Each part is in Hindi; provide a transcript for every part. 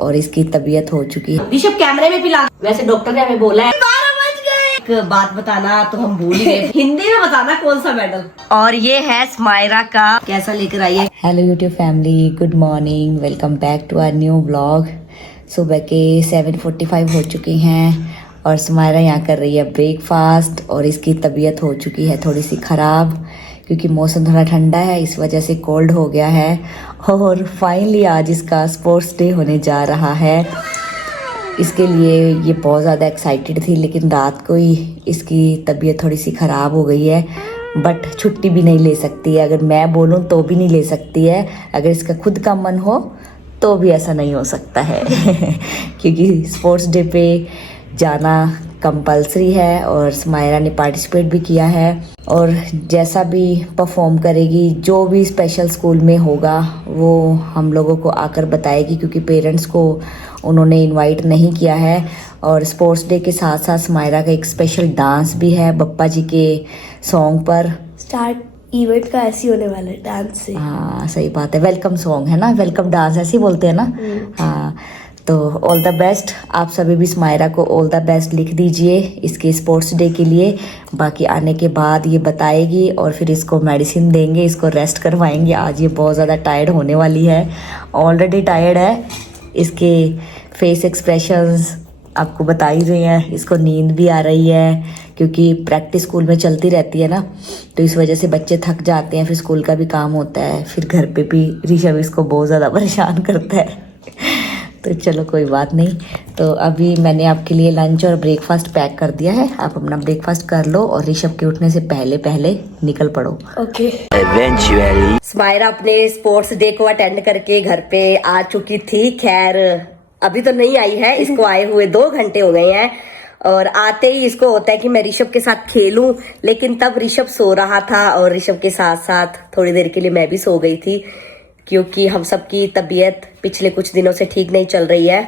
और इसकी तबीयत हो चुकी है। ऋषभ कैमरे में पिला, वैसे डॉक्टर ने हमें बोला है 12 बज गए। एक बात बताना तो हम भूल ही गए, हिंदी में बताना कौन सा मेडल। और ये है स्मायरा का, कैसा लेकर आई है। Hello YouTube family, good morning, welcome back to our new blog. सुबह के 7:45 हो चुके हैं और स्मायरा यहाँ कर रही है ब्रेकफास्ट। और इसकी तबीयत हो चुकी है थोड़ी सी ख़राब, क्योंकि मौसम थोड़ा ठंडा है, इस वजह से कोल्ड हो गया है। और फाइनली आज इसका स्पोर्ट्स डे होने जा रहा है। इसके लिए ये बहुत ज़्यादा एक्साइटेड थी, लेकिन रात को ही इसकी तबीयत थोड़ी सी ख़राब हो गई है। बट छुट्टी भी नहीं ले सकती है, अगर मैं बोलूँ तो भी नहीं ले सकती है। अगर इसका खुद का मन हो तो भी ऐसा नहीं हो सकता है क्योंकि स्पोर्ट्स डे पे जाना कंपलसरी है और स्मायरा ने पार्टिसिपेट भी किया है। और जैसा भी परफॉर्म करेगी, जो भी स्पेशल स्कूल में होगा वो हम लोगों को आकर बताएगी, क्योंकि पेरेंट्स को उन्होंने इनवाइट नहीं किया है। और स्पोर्ट्स डे के साथ साथ स्मायरा का एक स्पेशल डांस भी है बप्पा जी के सॉन्ग पर। स्टार्ट इवेंट का ऐसे होने वाला है डांस से। हाँ सही बात है, वेलकम सॉन्ग है ना, वेलकम डांस ऐसे ही बोलते हैं ना। हाँ, तो ऑल द बेस्ट। आप सभी भी स्मायरा को ऑल द बेस्ट लिख दीजिए इसके स्पोर्ट्स डे के लिए। बाकी आने के बाद ये बताएगी और फिर इसको मेडिसिन देंगे, इसको रेस्ट करवाएंगे। आज ये बहुत ज़्यादा टायर्ड होने वाली है, ऑलरेडी टायर्ड है। इसके फेस एक्सप्रेशंस आपको बता ही रहे हैं, इसको नींद भी आ रही है, क्योंकि प्रैक्टिस स्कूल में चलती रहती है ना, तो इस वजह से बच्चे थक जाते हैं। फिर स्कूल का भी काम होता है, फिर घर पे भी ऋषभ इसको बहुत ज़्यादा परेशान करता है तो चलो कोई बात नहीं। तो अभी मैंने आपके लिए लंच और ब्रेकफास्ट पैक कर दिया है, आप अपना ब्रेकफास्ट कर लो और ऋषभ के उठने से पहले पहले निकल पड़ो। ओके। इवेंचुअली स्मायरा अपने स्पोर्ट्स डे को अटेंड करके घर पे आ चुकी थी। खैर अभी तो नहीं आई है, इसको आए हुए 2 घंटे हो गए हैं। और आते ही इसको होता है कि मैं ऋषभ के साथ खेलूं, लेकिन तब ऋषभ सो रहा था और ऋषभ के साथ साथ थोड़ी देर के लिए मैं भी सो गई थी, क्योंकि हम सबकी तबीयत पिछले कुछ दिनों से ठीक नहीं चल रही है।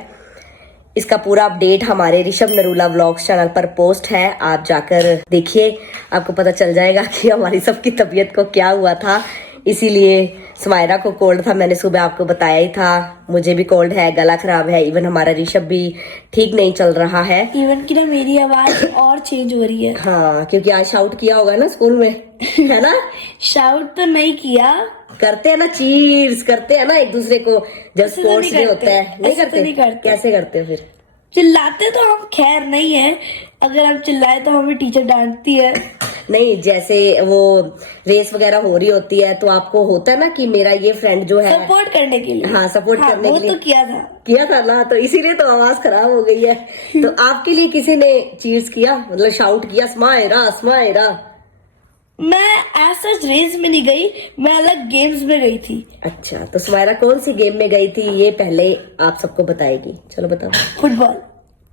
इसका पूरा अपडेट हमारे ऋषभ नरूला व्लॉग्स चैनल पर पोस्ट है, आप जाकर देखिए, आपको पता चल जाएगा कि हमारी सबकी तबीयत को क्या हुआ था। इसीलिए स्मायरा को कोल्ड था, मैंने सुबह आपको बताया ही था, मुझे भी कोल्ड है, गला खराब है, इवन हमारा ऋषभ भी ठीक नहीं चल रहा है। इवन की ना मेरी आवाज और चेंज हो रही है। हाँ, क्योंकि आज शाउट किया होगा ना स्कूल में है ना। शाउट तो नहीं किया, करते हैं ना, चीर्स करते हैं ना एक दूसरे को जब स्पोर्ट्स डे होता है। नहीं ऐसे तो करते? नहीं करते। कैसे करते हो फिर? चिल्लाते तो हम खैर नहीं है, अगर हम चिल्लाए तो हमें टीचर डांटती है। नहीं, जैसे वो रेस वगैरह हो रही होती है तो आपको होता है ना कि मेरा ये फ्रेंड जो है सपोर्ट करने के लिए। हाँ, सपोर्ट करने के लिए वो तो किया था ना, तो इसीलिए तो आवाज खराब हो गई है। तो आपके लिए किसी ने चीज किया, मतलब शाउट किया स्मायरा स्मायरा? मैं ऐसा रेस में नहीं गई, मैं अलग गेम्स में गई थी। अच्छा, तो स्मायरा कौन सी गेम में गई थी ये पहले आप सबको बताएगी, चलो बताओ। फुटबॉल।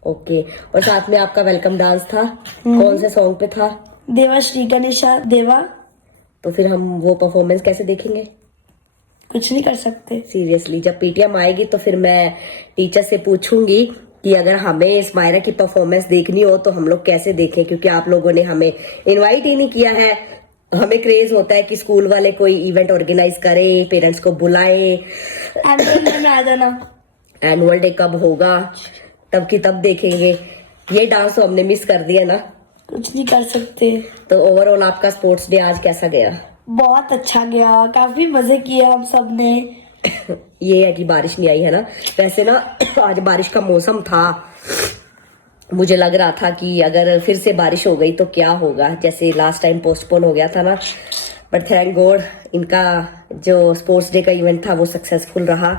ओके, और साथ में आपका वेलकम डांस था, कौन से सॉन्ग पे था? देवा श्री गणेशा देवा। तो फिर हम वो परफॉर्मेंस कैसे देखेंगे? कुछ नहीं कर सकते। सीरियसली, जब पीटीएम आएगी तो फिर मैं टीचर से पूछूंगी कि अगर हमें स्मायरा की परफॉर्मेंस देखनी हो तो हम लोग कैसे देखें, क्योंकि आप लोगों ने हमें इनवाइट ही नहीं किया है। हमें क्रेज होता है कि स्कूल वाले कोई इवेंट ऑर्गेनाइज करें, पेरेंट्स को बुलाएं। एनुअल डे में आ जाना। एनुअल डे कब होगा, तब की तब देखेंगे। ये डांस तो हमने मिस कर दिया ना, कुछ नहीं कर सकते। तो ओवरऑल आपका स्पोर्ट्स डे आज कैसा गया? बहुत अच्छा गया, काफी मजे किए हम सब ने। ये है कि बारिश नहीं आई है ना, वैसे ना आज बारिश का मौसम था, मुझे लग रहा था कि अगर फिर से बारिश हो गई तो क्या होगा, जैसे लास्ट टाइम पोस्टपोन हो गया था ना। बट थैंक गॉड इनका जो स्पोर्ट्स डे का इवेंट था वो सक्सेसफुल रहा।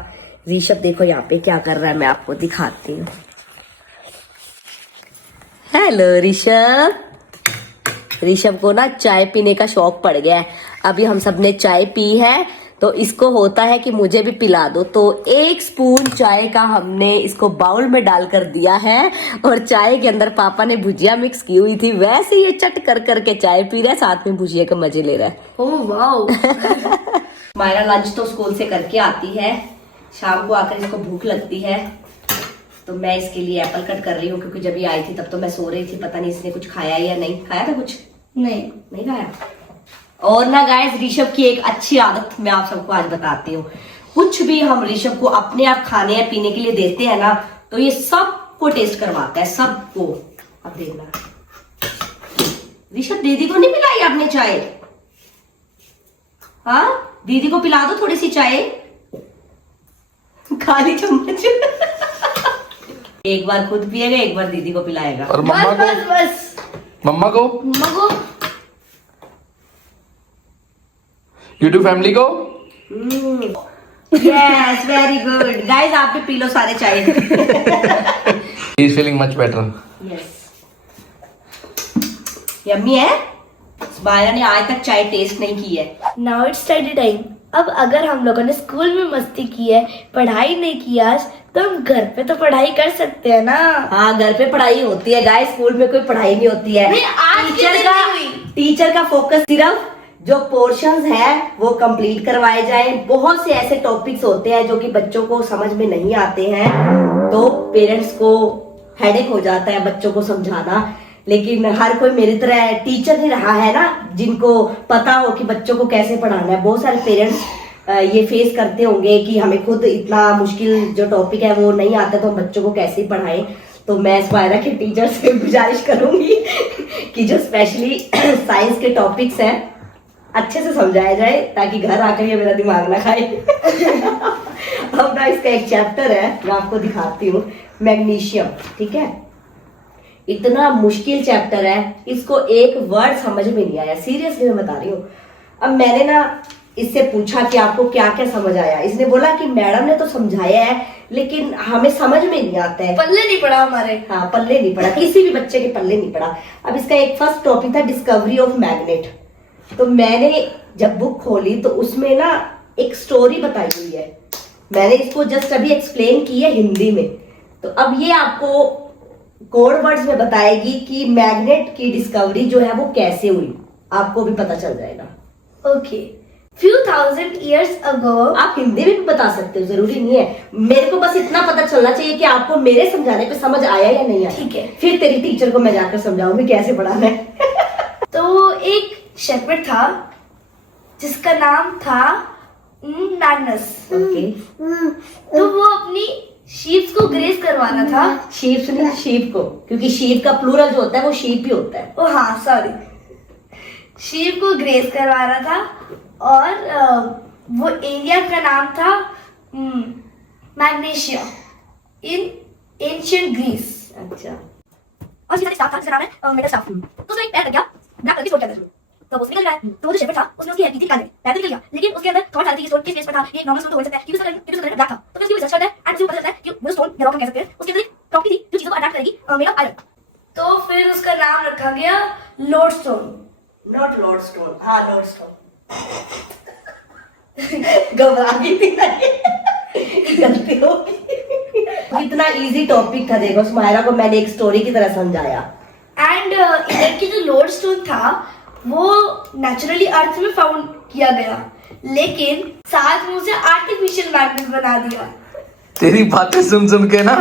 ऋषभ देखो यहाँ पे क्या कर रहा है, मैं आपको दिखाती हूँ। हेलो ऋषभ। ऋषभ को ना चाय पीने का शौक पड़ गया है। अभी हम सब ने चाय पी है तो इसको होता है कि मुझे भी पिला दो, तो 1 स्पून चाय का हमने इसको बाउल में डालकर दिया है। और चाय के अंदर पापा ने भुजिया मिक्स की हुई थी, वैसे ये चट कर करके चाय पी रहा है, साथ में भुजिया के मजे ले रहा है। Oh wow. हमारा लंच तो स्कूल से करके आती है, शाम को आकर इसको भूख लगती है, तो मैं इसके लिए एप्पल कट कर रही हूँ, क्योंकि जब ये आई थी तब तो मैं सो रही थी, पता नहीं इसने कुछ खाया या नहीं खाया था। कुछ नहीं खाया। और ना गाइस, ऋषभ की एक अच्छी आदत मैं आप सबको आज बताती हूँ। कुछ भी हम ऋषभ को अपने आप खाने या पीने के लिए देते हैं ना, तो ये सबको टेस्ट करवाता है, सबको। अब देखना ऋषभ, दीदी को नहीं पिलाई आपने चाय? हाँ, दीदी को पिला दो थोड़ी सी चाय, खाली चम्मच। एक बार खुद पिएगा, एक बार दीदी को पिलाएगा। और मम्मा को? बस मम्मा को? मगो Hmm. यूट्यूब फैमिली को? यस, वेरी गुड गाइस, आप भी पी लो सारे चाय। He is feeling much better. Yes, yummy है। सुमायरा ने आज तक चाय टेस्ट नहीं की है। Now it's study time. अब अगर हम लोगों ने स्कूल में मस्ती की है, पढ़ाई नहीं की आज, तो हम घर पे तो पढ़ाई कर सकते हैं ना। हाँ, घर पे पढ़ाई होती है गाइस, स्कूल में कोई पढ़ाई नहीं होती है। नहीं, आज के दिन नहीं हुई। टीचर का फोकस सिर्फ जो पोर्शंस है वो कंप्लीट करवाए जाए। बहुत से ऐसे टॉपिक्स होते हैं जो कि बच्चों को समझ में नहीं आते हैं, तो पेरेंट्स को हेडेक हो जाता है बच्चों को समझाना। लेकिन हर कोई मेरी तरह टीचर नहीं रहा है ना, जिनको पता हो कि बच्चों को कैसे पढ़ाना है। बहुत सारे पेरेंट्स ये फेस करते होंगे कि हमें खुद इतना मुश्किल जो टॉपिक है वो नहीं आता, तो हम बच्चों को कैसे पढ़ाएं। तो मैं सुमायरा के टीचर से गुजारिश करूंगी कि जो स्पेशली साइंस के टॉपिक्स हैं अच्छे से समझाया जाए, ताकि घर आकर ये मेरा दिमाग ना खाए। अब ना इसका एक चैप्टर है, मैं आपको दिखाती हूँ, मैग्नीशियम। ठीक है, इतना मुश्किल चैप्टर है, इसको एक वर्ड समझ में नहीं आया, सीरियसली मैं बता रही हूँ। अब मैंने ना इससे पूछा कि आपको क्या क्या समझ आया। इसने बोला कि मैडम ने तो समझाया है, लेकिन हमें समझ में नहीं आता है। पल्ले नहीं पड़ा हमारे। हाँ, पल्ले नहीं पड़ा, किसी भी बच्चे के पल्ले नहीं पड़ा। अब इसका एक फर्स्ट टॉपिक था डिस्कवरी ऑफ मैग्नेट। तो मैंने जब बुक खोली तो उसमें ना एक स्टोरी बताई हुई है, मैंने इसको जस्ट अभी एक्सप्लेन की है हिंदी में। तो अब ये आपको कोड वर्ड्स में बताएगी कि मैग्नेट की डिस्कवरी जो है वो कैसे हुई, आपको भी पता चल जाएगा। Okay, few thousand years ago। आप हिंदी में भी बता सकते हो, जरूरी नहीं है। मेरे को बस इतना पता चलना चाहिए कि आपको मेरे समझाने पे समझ आया या नहीं आया। ठीक है। फिर तेरी टीचर को मैं जाकर समझाऊंगी कैसे पढ़ाना है। तो एक शेपर्ड था जिसका नाम था मैग्नस। ओके, तो वो अपनी शीप्स को ग्रेस करवाना था। शीप नहीं, शीप को, क्योंकि शीप का प्लूरल जो होता है वो शीप ही होता है। ओ हाँ, सॉरी, शीप को ग्रेस करवा रहा था, और वो एरिया का नाम था मैग्नेशिया इन एंशिएंट ग्रीस। अच्छा, और उसके साथ स्टाफ था जिसका नाम है मेटल स्टाफ। तो उसमें एक पैर लग गया ब्लैक कलर की स्टोन के अंदर। तो वो निकल रहा है, तो वो जो शेपर्ड था उसने उसकी हेल्प की थी निकालने, पैर निकल गया, लेकिन उसके अंदर थॉट आ रही थी कि स्टोन किस बेस पर था, ये नॉर्मल स्टोन तो हो सकता है, क्योंकि उसका कलर ब्लैक था। तो फिर उसकी रिसर्च करता है एंड उसे पता चलता है कि वो स्टोन या रॉक कह सकते हैं, उसके अंदर एक प्रॉपर्टी थी जो चीजों को अट्रैक्ट करेगी, मेड ऑफ आयरन। तो फिर उसका नाम रखा गया Lord stone. Not Lord stone, हाँ लॉर्ड स्टोन। घबरा गई थी ना, गलती हो गई। इतना इजी टॉपिक था, देखो सुमायरा को मैंने एक स्टोरी की तरह समझाया। एंड इधर की जो लॉर्ड स्टोन था वो नेचुरली अर्थ में फाउंड किया गया, लेकिन साथ में उसे आर्टिफिशियल मैग्नेट बना दिया। तेरी बातें सुन सुन के ना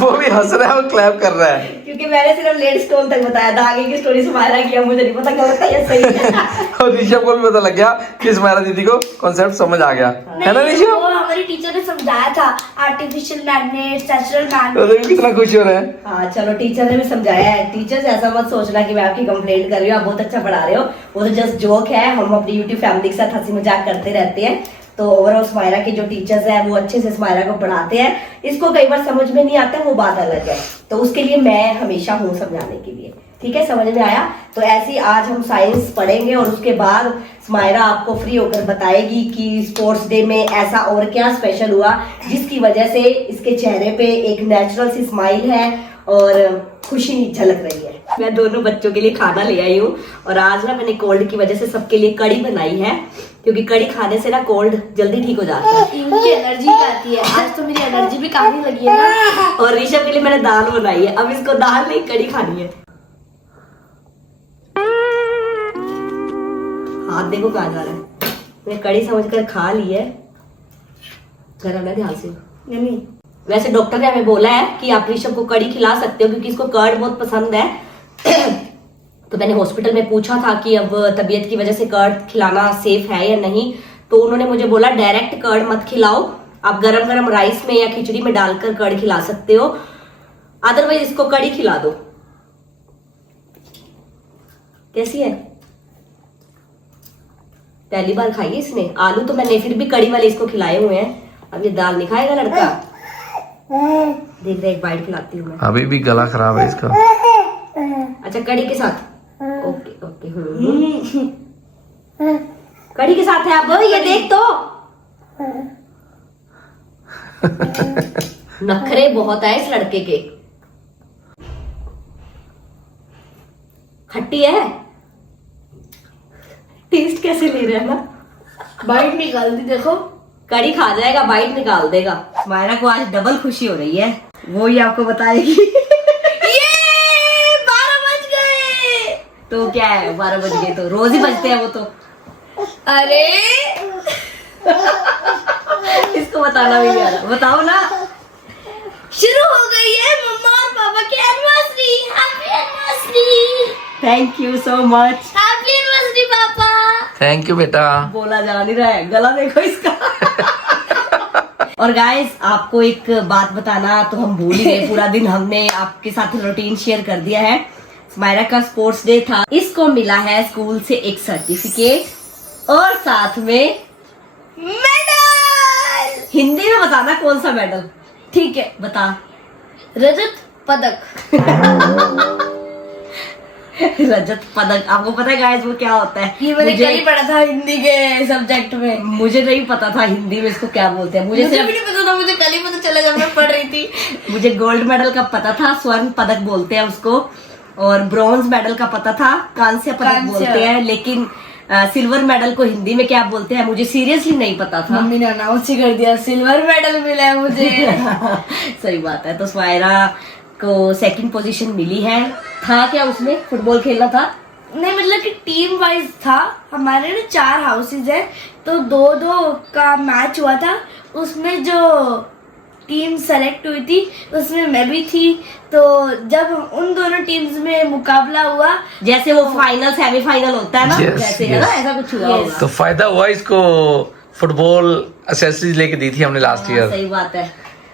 वो भी हंस रहा है और क्लैप कर रहा है। क्योंकि मैंने सिर्फ लेड स्टोन तक बताया था, आगे की स्टोरी सुमायरा की, मुझे नहीं पता गलत है या सही है। और ऋषभ को भी पता लग गया कि सुमायरा दीदी को कॉन्सेप्ट समझ आ गया, है ना नहीं, ऋषभ? वो हमारी टीचर ने समझाया था, आर्टिफिशियल मैग्नेट, नेचुरल तो मैग्नेट। देखो कितना खुश हो रहे हैं। हाँ चलो, टीचर ने भी समझाया है। टीचर ऐसा मत सोचना कि मैं आपकी कंप्लेंट कर रही हूँ, आप बहुत अच्छा पढ़ा रहे हो, वो तो जस्ट जोक है। हम अपनी यूट्यूब फैमिली के साथ हंसी मजाक करते रहते हैं। तो ओवरऑल सुमायरा के जो टीचर्स हैं वो अच्छे से सुमायरा को पढ़ाते हैं। इसको कई बार समझ में नहीं आता, वो बात अलग है, तो उसके लिए मैं हमेशा हूँ समझाने के लिए। ठीक है, समझ में आया? तो ऐसे ही आज हम साइंस पढ़ेंगे और उसके बाद सुमायरा आपको फ्री होकर बताएगी कि स्पोर्ट्स डे में ऐसा और क्या स्पेशल हुआ जिसकी वजह से इसके चेहरे पे एक नेचुरल सी स्माइल है और खुशी झलक रही है। मैं दोनों बच्चों के लिए खाना ले आई हूँ, और आज ना मैंने कोल्ड की वजह से सबके लिए कड़ी बनाई है, क्योंकि कड़ी खाने से ना कोल्ड जल्दी ठीक हो जाता है। इनकी एनर्जी आती है, आज तो मेरी एनर्जी भी काफी लगी है ना। और ऋषभ के लिए मैंने दाल बनाई है, अब इसको दाल नहीं कड़ी खानी है। हाथ देखो कहाँ जा रहा है। मैंने कड़ी समझकर खा ली है, गरम है ध्यान से। यम्मी। वैसे डॉक्टर ने हमें बोला है कि आप ऋषभ को कड़ी खिला सकते हो, क्योंकि इसको कर्ड बहुत पसंद है। तो मैंने हॉस्पिटल में पूछा था कि अब तबीयत की वजह से कर्ड खिलाना सेफ है या नहीं, तो उन्होंने मुझे बोला डायरेक्ट कर्ड मत खिलाओ, आप गरम गरम राइस में या खिचड़ी में डालकर कड़ी खिला सकते हो, अदरवाइज इसको कड़ी खिला दो। कैसी है? पहली बार खाई है इसने। आलू तो मैंने फिर भी कड़ी वाले इसको खिलाए हुए हैं, अब ये दाल नहीं खाएगा लड़का। देख एक बाइट खिलाती हूँ मैं। अभी भी गला खराब है इसका। अच्छा कड़ी के साथ, ओके ओके। कड़ी के साथ है। अब ये देख तो नखरे बहुत है इस लड़के के। खट्टी है, टेस्ट कैसे ले रहे हैं ना। बाइट निकाल दी देखो। कड़ी खा जाएगा, बाइट निकाल देगा। मायरा को आज डबल खुशी हो रही है, वो ही आपको बताएगी। ये 12 बज गए। तो क्या है, 12 बज गए तो रोज ही बजते हैं वो तो। अरे इसको बताना भी नहीं आ रहा, बताओ ना। शुरू हो गई है मम्मा और पापा की anniversary. Happy anniversary. Thank you so much. Happy anniversary पापा। थैंक यू बेटा। बोला जा नहीं रहा है, गला देखो इसका। और गाइस आपको एक बात बताना तो हम भूल ही गए, पूरा दिन हमने आपके साथ रूटीन शेयर कर दिया है। स्मायरा का स्पोर्ट्स डे था, इसको मिला है स्कूल से एक सर्टिफिकेट और साथ में मेडल। हिंदी में बताना कौन सा मेडल। ठीक है, बता। रजत पदक। रजत पदक। आपको पता है गाइस वो क्या होता है? ये मैंने कल ही पढ़ा था हिंदी के सब्जेक्ट में। मुझे नहीं पता था हिंदी में इसको क्या बोलते हैं। मुझे भी सिर्फ नहीं पता था, मुझे कल ही पता चला जब मैं पढ़ रही थी। मुझे गोल्ड मेडल का पता था, स्वर्ण पदक बोलते हैं उसको, और ब्रॉन्ज मेडल का पता था, कांस्य पदक कांस्य। बोलते हैं। लेकिन सिल्वर मेडल को हिंदी में क्या बोलते हैं मुझे सीरियसली नहीं पता था। मम्मी ने अनाउंस ही कर दिया सिल्वर मेडल मिला है मुझे। सही बात है। तो स्मायरा को सेकंड पोजीशन मिली है। था क्या उसमें, फुटबॉल खेलना था? नहीं मतलब कि टीम वाइज था। हमारे ना 4 हाउसेज है, तो 2-2 का मैच हुआ था। उसमें जो टीम सेलेक्ट हुई थी उसमें मैं भी थी। तो जब उन दोनों टीम्स में मुकाबला हुआ, जैसे वो फाइनल सेमीफाइनल होता है ना, Yes, जैसे है ना, yes. ऐसा कुछ हुआ होगा। तो फायदा हुआ इसको, फुटबॉल एसेसरीज लेके दी थी हमने लास्ट हाँ, ईयर। सही बात है।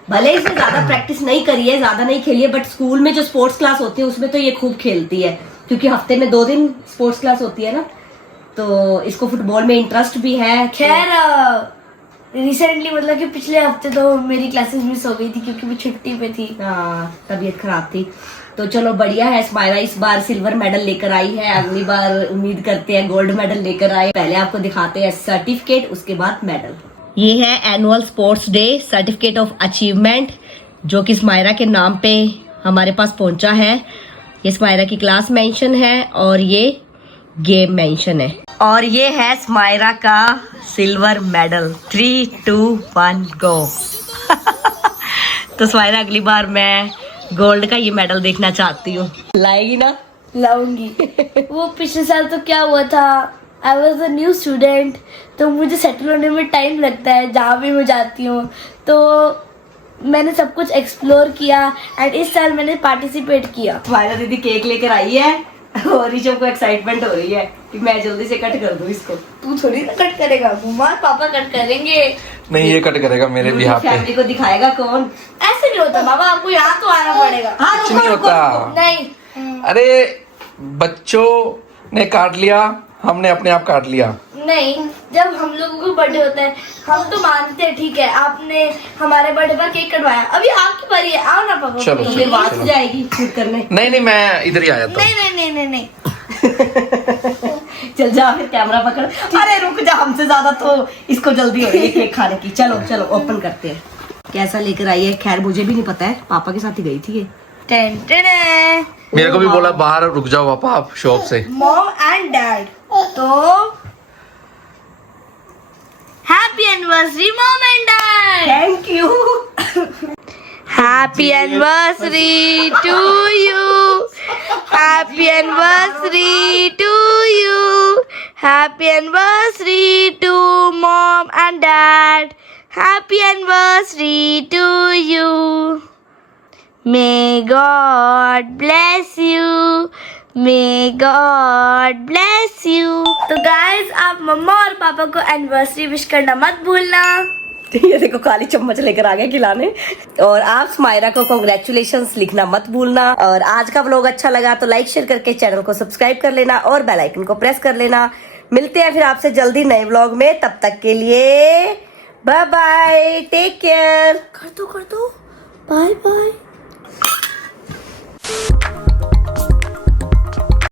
भले इसने ज्यादा प्रैक्टिस नहीं करी है, ज्यादा नहीं खेली है, बट स्कूल में जो स्पोर्ट्स क्लास होती है उसमें तो ये खूब खेलती है, क्योंकि हफ्ते में 2 दिन स्पोर्ट्स क्लास होती है ना। तो इसको फुटबॉल में इंटरेस्ट भी है। खैर रिसेंटली मतलब कि पिछले हफ्ते तो मेरी क्लासेस मिस हो गई थी क्योंकि मैं छुट्टी पे थी। हाँ, तबीयत खराब थी। तो चलो बढ़िया है, स्मायरा इस बार सिल्वर मेडल लेकर आई है। अगली बार उम्मीद करते हैं गोल्ड मेडल लेकर आए। पहले आपको दिखाते हैं सर्टिफिकेट, उसके बाद मेडल। ये है annual sports day certificate of achievement, जो कि स्मायरा के नाम पे हमारे पास पहुंचा है। ये स्मायरा की क्लास मेंशन है और ये गेम मेंशन है। और ये है स्मायरा का सिल्वर मेडल। 3, 2, 1 गो। तो स्मायरा अगली बार मैं गोल्ड का ये मेडल देखना चाहती हूँ। लाएगी ना? लाऊंगी। वो पिछले साल तो क्या हुआ था, I was a new student, तो मुझे सेटल होने में टाइम लगता है जहाँ भी मैं जाती हूँ। तो मैंने सब कुछ एक्सप्लोर किया एंड इस साल मैंने पार्टिसिपेट किया। स्मायरा दीदी केक लेकर आई है और ऋषभ को एक्साइटमेंट हो रही है कि मैं जल्दी से कट कर दूं इसको। तू थोड़ी ना कट करेगा, मम्मा और पापा कट करेंगे। नहीं ये कट करेगा मेरे भी हाथ पे। फैमिली को दिखाएगा कौन? ऐसे नहीं होता बाबा, आपको यहाँ तो आना पड़ेगा। हाँ, कुछ रुको, नहीं रुको, होता। रुको। नहीं अरे बच्चों ने काट लिया, हमने अपने आप काट लिया। नहीं, जब हम लोगों को बर्थडे होता है हम तो मानते हैं, ठीक है आपने हमारे बर्थडे पर केक कटवाया, अभी आपकी बारी है, आओ ना पापा। चलो, please। ये बात जाएगी शूट करने। नहीं नहीं मैं इधर ही आ जाता हूँ। नहीं नहीं नहीं नहीं नहीं। चल जा फिर कैमरा पकड़। अरे रुक जा, हमसे ज्यादा तो इसको जल्दी हो रही है केक खाने की। चलो चलो ओपन करते हैं। कैसा लेकर आई है? खैर मुझे भी नहीं पता है, पापा के साथ ही गई थी ये। Ten ten. मेरे को भी बोला बाहर रुक जाओ पापा आप शॉप से। Mom and dad. तो happy anniversary mom and dad. Thank you. Happy anniversary to you. Happy anniversary to you. Happy anniversary to mom and dad. Happy anniversary to you. May God bless you. May God bless you. तो गाइज आप मम्मा और पापा को एनिवर्सरी विश करना मत भूलना। ये देखो काली चम्मच लेकर आ गया खिलाने। और आप स्मायरा को कॉन्ग्रेचुलेशंस लिखना मत भूलना। और आज का व्लॉग अच्छा लगा तो लाइक शेयर करके चैनल को सब्सक्राइब कर लेना और बेल आइकन को प्रेस कर लेना। मिलते हैं फिर आपसे जल्दी नए व्लॉग में, तब तक के लिए बाय बाय, टेक केयर। कर दो बाय बाय।